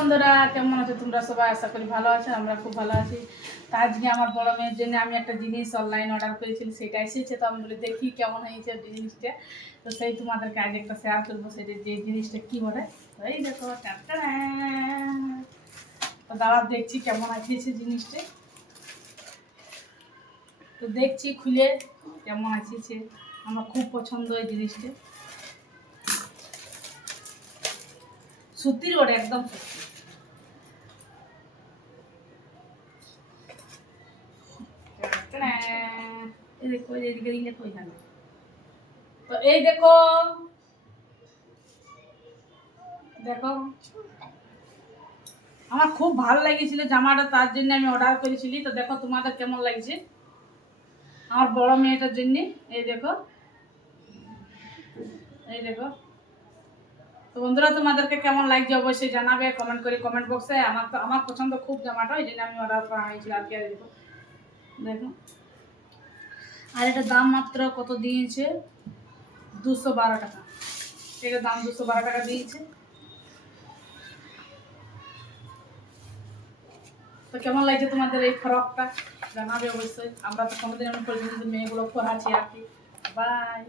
বন্ধুরা, কেমন আছো তোমরা সবাই? আশা করি ভালো আছো, আমরা খুব ভালো আছি। তা আজকে আমার বড় মেয়ের জন্য আমি একটা জিনিস অনলাইন অর্ডার করেছিলাম, সেটা এসেছে। তো আমি বলে দেখি কেমন হয়েছে জিনিসটা। তো সেই তোমাদেরকে আজ একটা শেয়ার করবো, সেটা যে জিনিসটা কী বলে। তো এই দেখো, টাটা। তো দাঁড়া দেখছি কেমন আছে জিনিসটা। তো দেখছি খুলে কেমন আছে। আমার খুব পছন্দ এই জিনিসটা। সুতির ওটা একদম সত্যি। এই দেখো, এইদিকে দিলে কই যাবে। তো এই দেখো দেখো আমার খুব ভালো লেগেছিল জামাটা, তার জন্য আমি অর্ডার করেছিলি। তো দেখো তোমাদের কেমন লাগছে আমার বড় মেয়েটার জন্য। এই দেখো, এই দেখো। তো বন্ধুরা, তোমাদেরকে কেমন লাগছে অবশ্যই জানাবে কমেন্ট করে, কমেন্ট বক্সে। আমার পছন্দ খুব জামাটা, ওই জন্য আমি অর্ডার করা হয়েছিল আর কি। দেখো দেখো, আর এটা দাম মাত্র কত দিয়েছে, 212 টাকা। এটার দাম 212 টাকা দিয়েছে। তো কেমন লাগছে তোমাদের এই ফ্রকটা জানাবে অবশ্যই। আমরা তো কোনোদিন আমি পর্যন্ত মেয়েগুলো পড়াচ্ছি আর কি। বাই।